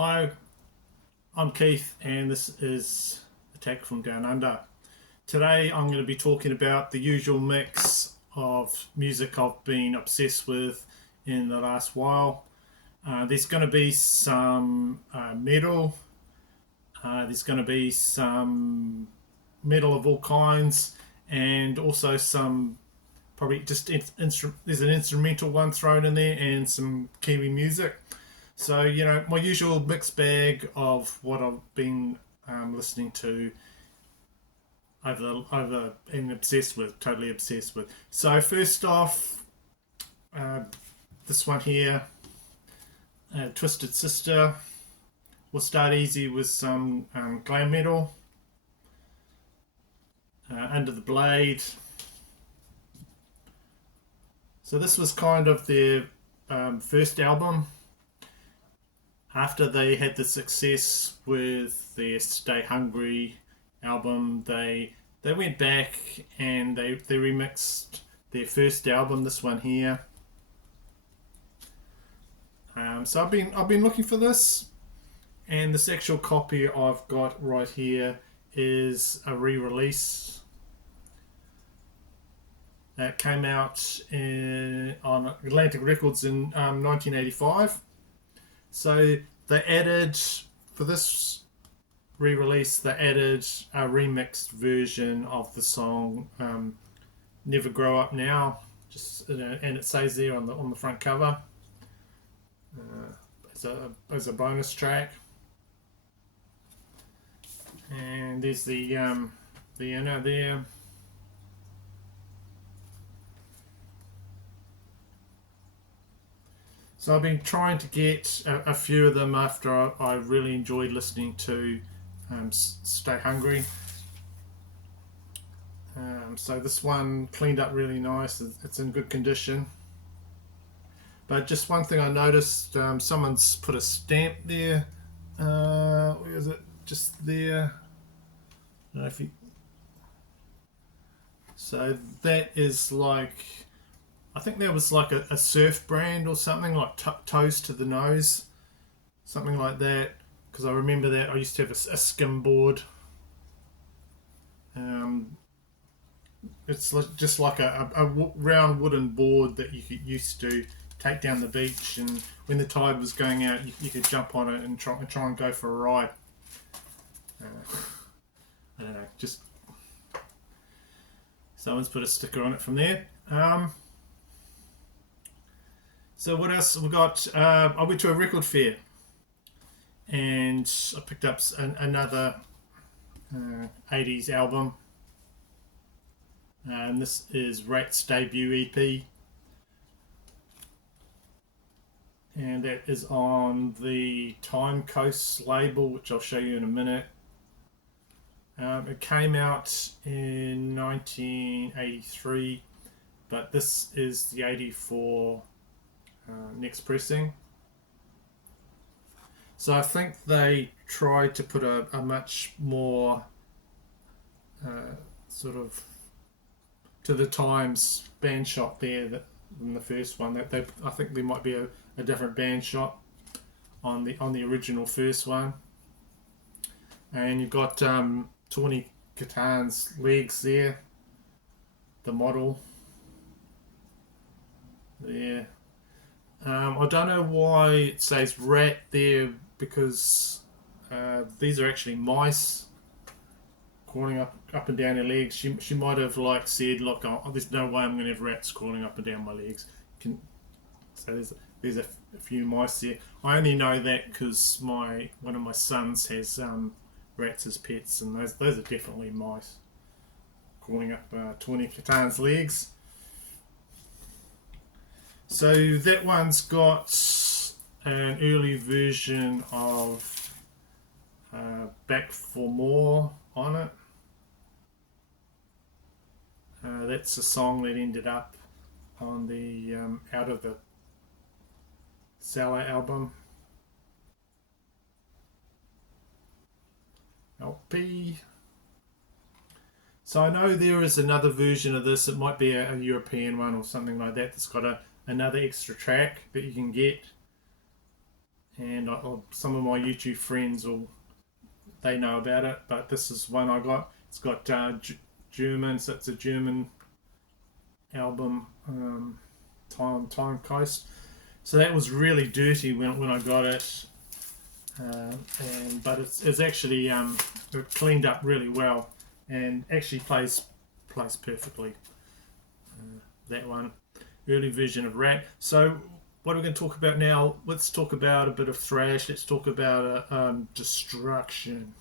Hi, I'm Keith, and this is Attack from Down Under. Today, I'm going to be talking about the usual mix of music I've been obsessed with in the last while. There's going to be some metal, there's going to be some metal of all kinds, and also some probably just there's an instrumental one thrown in there and some Kiwi music. So, my usual mixed bag of what I've been listening to over and obsessed with, totally obsessed with. So, first off, uh, this one here, Twisted Sister. We'll start easy with some glam metal. Under the Blade. So, this was kind of their first album after they had the success with their Stay Hungry album. They went back and they remixed their first album, this one here. So I've been looking for this, and this actual copy I've got right here is a re-release that came out on Atlantic Records in 1985. So they added, for this re-release, they added a remixed version of the song "Never Grow Up Now," and it says there on the front cover as a bonus track. And there's the inner there. So I've been trying to get a few of them after I really enjoyed listening to Stay Hungry. So this one cleaned up really nice. It's in good condition. But just one thing I noticed, someone's put a stamp there. Where is it? Just there. I don't know if you... So that is like... I think there was like a surf brand or something, like Toes to the Nose, something like that. Because I remember that I used to have a skim board. It's just like a round wooden board that you used to take down the beach, and when the tide was going out, you could jump on it and try and go for a ride. I don't know, just someone's put a sticker on it from there. So what else we got? I went to a record fair and I picked up another 80s album. And this is Ratt's debut EP. And that is on the Time Coast label, which I'll show you in a minute. It came out in 1983, but this is the 84 next pressing. So I think they tried to put a much more sort of to the times band shot there than the first one. I think there might be a different band shot on the original first one. And you've got Tawny Kitaan's legs there, the model there. I don't know why it says rat there, because these are actually mice crawling up and down her legs. She might have said, look, there's no way I'm going to have rats crawling up and down my legs. So there's a few mice there. I only know that because one of my sons has rats as pets, and those are definitely mice crawling up Tawny Kitaan's legs. So that one's got an early version of Back for More on it. That's a song that ended up on the Out of the Cellar album. LP. So I know there is another version of this. It might be a European one or something like that that's got another extra track that you can get. and some of my YouTube friends they know about it. But this is one I got. It's got German, so it's a German album, Time Coast. So that was really dirty when I got it, but it's actually it cleaned up really well, and actually plays perfectly. That one, early version of Rat. So what are we going to talk about now? Let's talk about a bit of thrash. Let's talk about Destruction.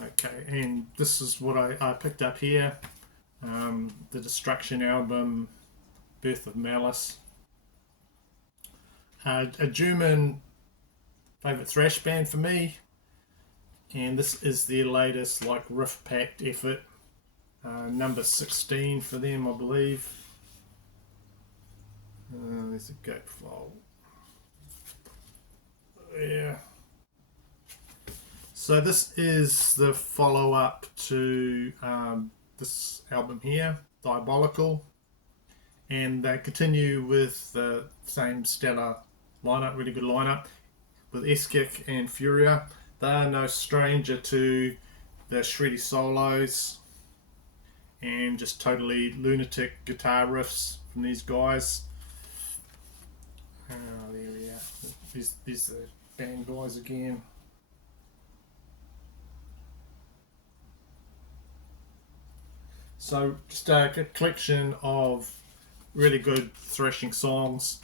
Okay, and this is what I picked up here. The Destruction album, Birth of Malice. A German favourite thrash band for me, and this is their latest like riff-packed effort. Number 16 for them, I believe. There's a gatefold. Yeah. So this is the follow-up to this album here, Diabolical, and they continue with the same stellar lineup, really good lineup, with Eskick and Furia. They are no stranger to the shreddy solos and just totally lunatic guitar riffs from these guys. Oh, there we are. These the band guys again. So just a collection of really good thrashing songs.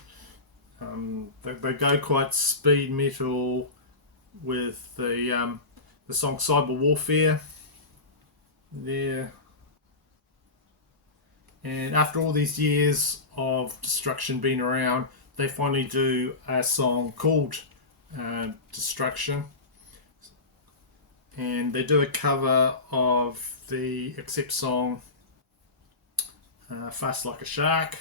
They go quite speed metal with the song Cyber Warfare there. And after all these years of Destruction being around, they finally do a song called Destruction. And they do a cover of the Accept song Fast Like a Shark.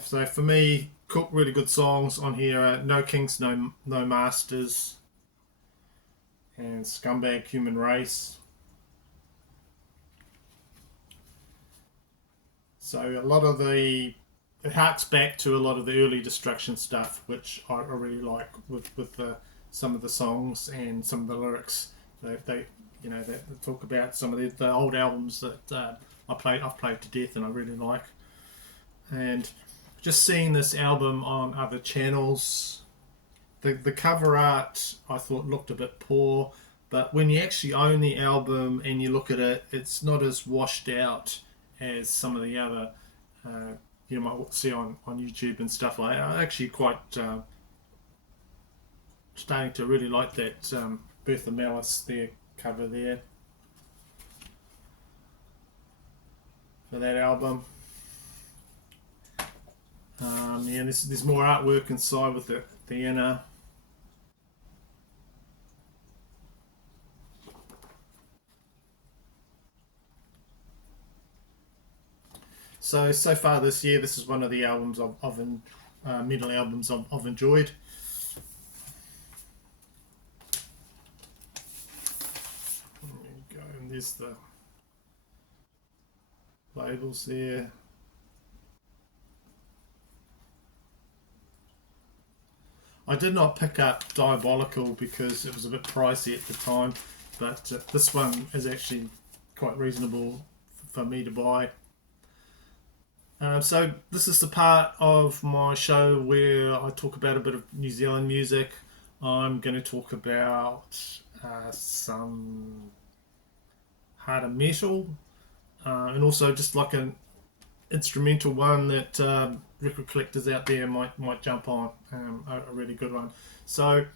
So for me, really good songs on here. No Kings, No Masters, and Scumbag Human Race. So a lot of it harks back to a lot of the early Destruction stuff, which I really like with some of the songs and some of the lyrics. They talk about some of the old albums that I've played to death and I really like. And just seeing this album on other channels, the cover art I thought looked a bit poor, but when you actually own the album and you look at it, it's not as washed out as some of the other you might see on YouTube and stuff like that. I'm actually quite starting to really like that Birth of Malice there cover there for that album. Yeah, there's more artwork inside with the inner. So far this year, this is one of the albums metal albums I've enjoyed. There you go, and there's the labels there. I did not pick up Diabolical because it was a bit pricey at the time, but this one is actually quite reasonable for me to buy. So this is the part of my show where I talk about a bit of New Zealand music. I'm going to talk about some harder metal, and also just like an instrumental one that record collectors out there might jump on, a really good one. So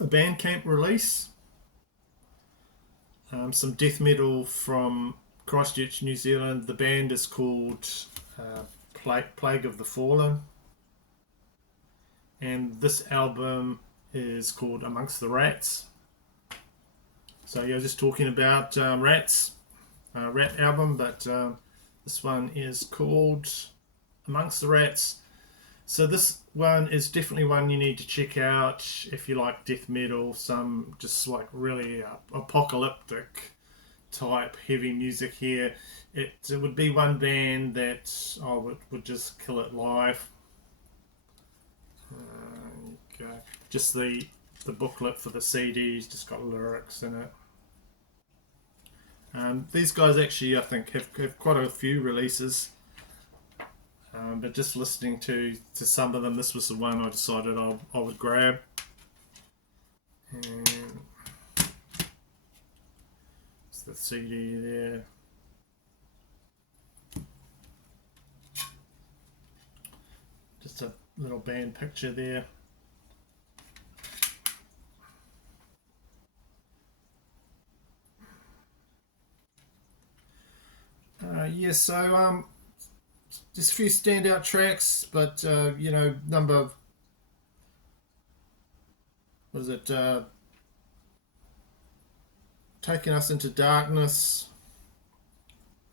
a Bandcamp release, some death metal from Christchurch, New Zealand. The band is called Plague of the Fallen, and this album is called Amongst the Rats. So you're just talking about Rats, Rat album, but this one is called Amongst the Rats. So this one is definitely one you need to check out if you like death metal, some just like really apocalyptic type heavy music here. It would be one band that I would just kill it live. just the booklet for the CD's just got lyrics in it. These guys actually, I think, have quite a few releases. But just listening to some of them, this was the one I decided I would grab. And it's the CD there. Just a little band picture there. Yeah, so just a few standout tracks, but number, what is it? Taking Us Into Darkness.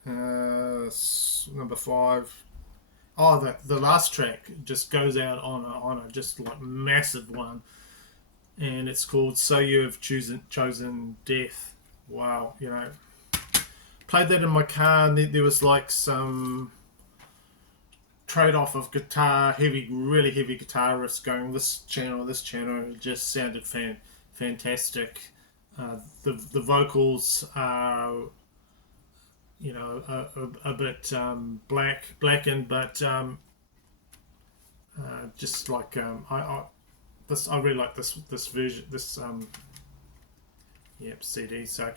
Number 5. Oh, the last track just goes out on a just like massive one, and it's called "So You Have Chosen Death." Wow, played that in my car, and there was like some trade-off of really heavy guitar riffs going this channel. It just sounded fantastic. The vocals are a bit blackened, but just like I really like this version, CD. So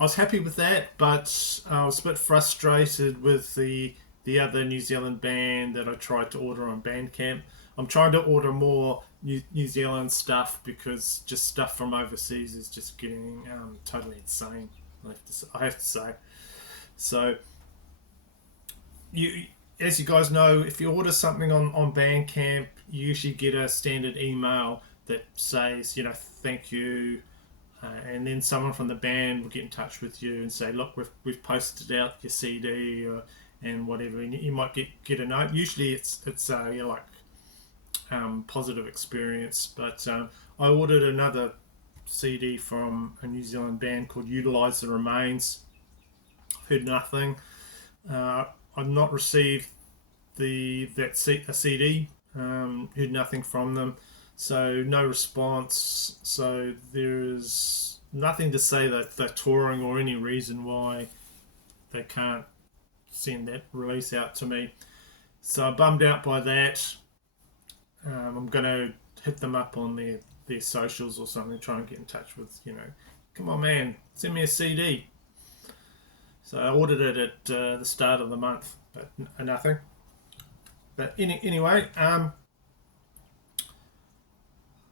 I was happy with that, but I was a bit frustrated with the other New Zealand band that I tried to order on Bandcamp. I'm trying to order more New Zealand stuff because just stuff from overseas is just getting totally insane. I have to say. So, as you guys know, if you order something on Bandcamp, you usually get a standard email that says, thank you, and then someone from the band will get in touch with you and say, look, we've posted out your CD and whatever, and you might get a note. Usually it's positive experience, but I ordered another CD from a New Zealand band called Utilise the Remains. Heard nothing. I've not received a CD. Heard nothing from them, so no response. So there's nothing to say that they're touring or any reason why they can't send that release out to me. So I'm bummed out by that. I'm gonna hit them up on their socials or something, try and get in touch with, come on man, send me a CD. So I ordered it at the start of the month, but nothing. But anyway,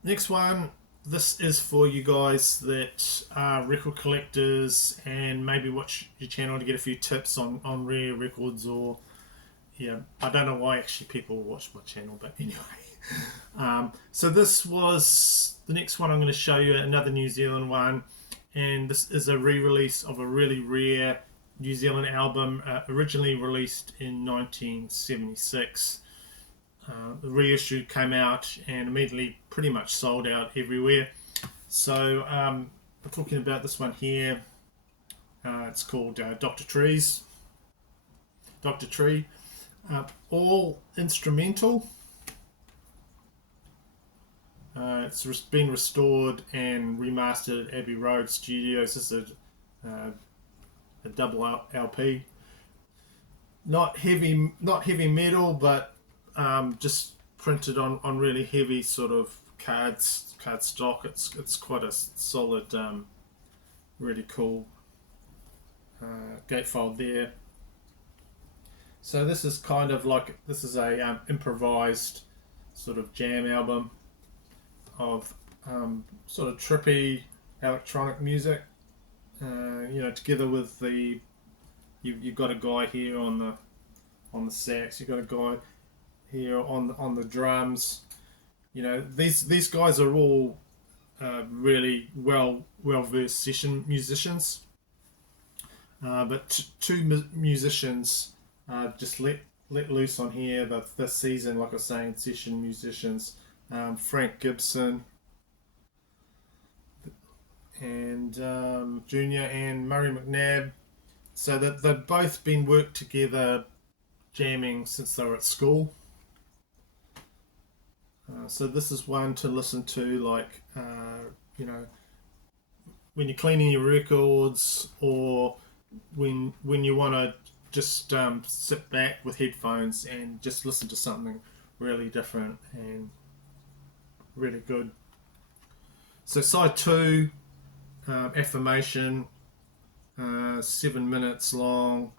next one. This is for you guys that are record collectors and maybe watch your channel to get a few tips on rare records or, I don't know why actually people watch my channel, but anyway. So this was the next one I'm going to show you, another New Zealand one, and this is a re-release of a really rare New Zealand album, originally released in 1976. The reissue came out and immediately pretty much sold out everywhere. So I'm talking about this one here. It's called Dr. Tree. All instrumental. It's been restored and remastered at Abbey Road Studios. This is a double LP. Not heavy metal, but just printed on really heavy sort of card stock. It's quite a solid, really cool gatefold there. So this is kind of like, this is a improvised sort of jam album of sort of trippy electronic music. Together with you've got a guy here on the sax. You've got a guy here on the drums. These guys are all really well versed session musicians. But two musicians just let loose on here this season, like I was saying, session musicians. Frank Gibson and Junior and Murray McNabb. So that they've both been worked together jamming since they were at school. So this is one to listen to, like you know, when you're cleaning your records, or when you want to just sit back with headphones and just listen to something really different and really good. So side two, affirmation, 7 minutes long.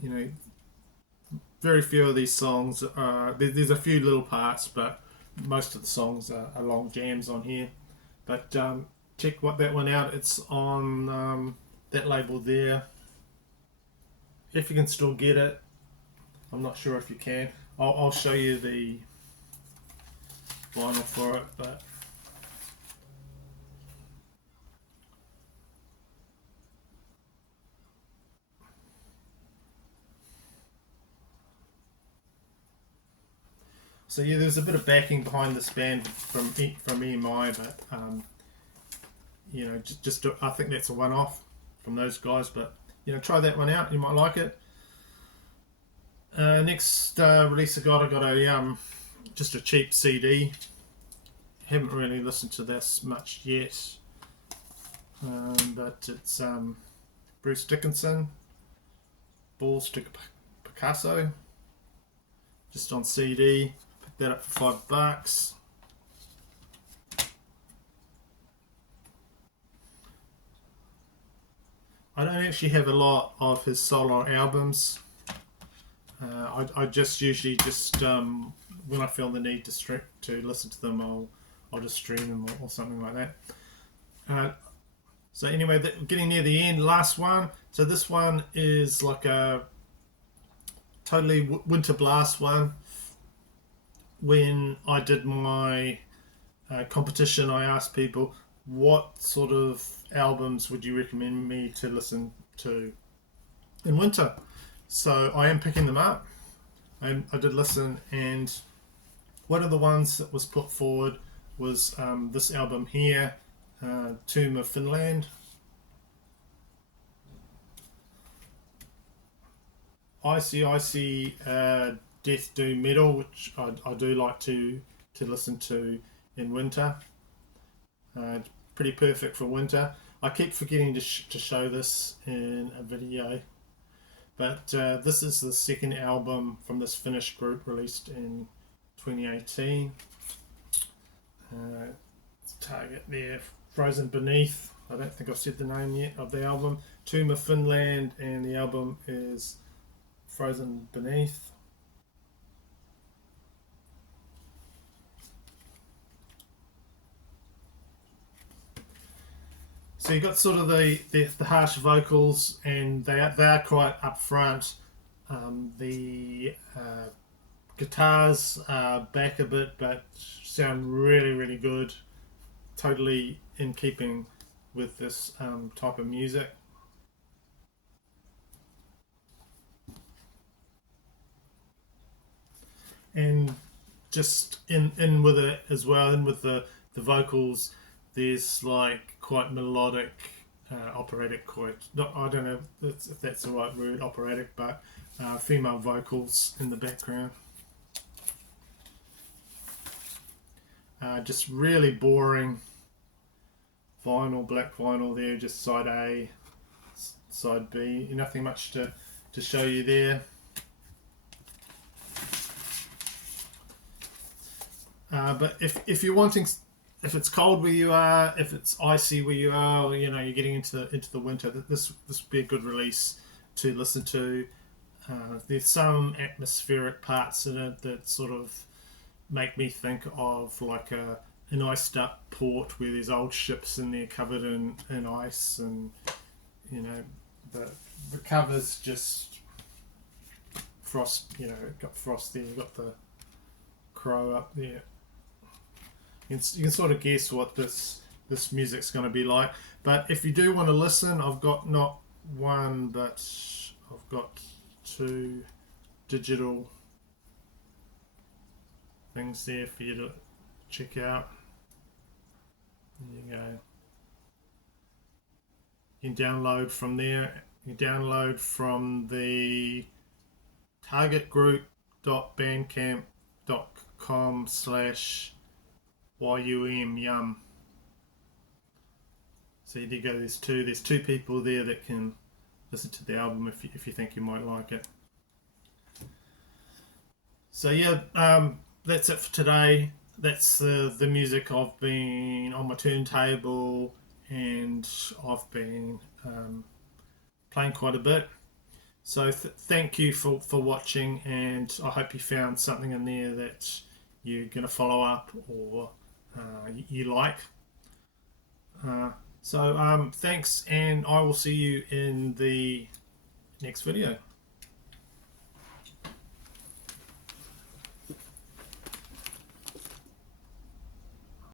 You know, very few of these songs. There's a few little parts, but most of the songs are long jams on here. But check that one out. It's on that label there. If you can still get it, I'm not sure if you can. I'll show you the vinyl for it, but so yeah, there's a bit of backing behind this band from EMI, but you know, just I think that's a one-off from those guys. But you know, try that one out. You might like it. Next release I got a just a cheap CD. Haven't really listened to this much yet, but it's Bruce Dickinson, Balls to Picasso, just on CD. Picked that up for $5. I don't actually have a lot of his solo albums. I just usually just when I feel the need to listen to them, I'll just stream them or something like that. So anyway, getting near the end, last one. So this one is like a totally Winter Blast one. When I did my competition, I asked people, what sort of albums would you recommend me to listen to in winter? So I am picking them up. I did listen, and one of the ones that was put forward was this album here, Tomb of Finland. Icy Death Doom Metal, which I do like to listen to in winter. Pretty perfect for winter. I keep forgetting to show this in a video, but this is the second album from this Finnish group, released in 2018. Target there, Frozen Beneath. I don't think I've said the name yet of the album. Tomb of Finland, and the album is Frozen Beneath. So you got sort of the harsh vocals, and they are quite upfront. The guitars are back a bit, but sound really good. Totally in keeping with this type of music. And just in with it as well, in with the vocals, there's like quite melodic, operatic, quite not, I don't know if that's the right word, operatic, but female vocals in the background. Just really boring vinyl, black vinyl there, just side A, side B. Nothing much to show you there. But if you're wanting, if it's cold where you are, if it's icy where you are, or, you know, you're getting into the winter, this would be a good release to listen to. There's some atmospheric parts in it that sort of make me think of like an iced up port where there's old ships in there covered in ice, and you know, the cover's just frost, you know, got frost there, you've got the crow up there. You can sort of guess what this music's going to be like. But if you do want to listen, I've got not one, but I've got two digital things there for you to check out. There you go. You can download from there. You can download from the targetgroup.bandcamp.com youtube.com/YUM Yum. So there you go. There's two people there that can listen to the album if you think you might like it. So yeah, that's it for today. That's the music I've been on my turntable, and I've been playing quite a bit. So thank you for watching, and I hope you found something in there that you're going to follow up or you like. So thanks, and I will see you in the next video.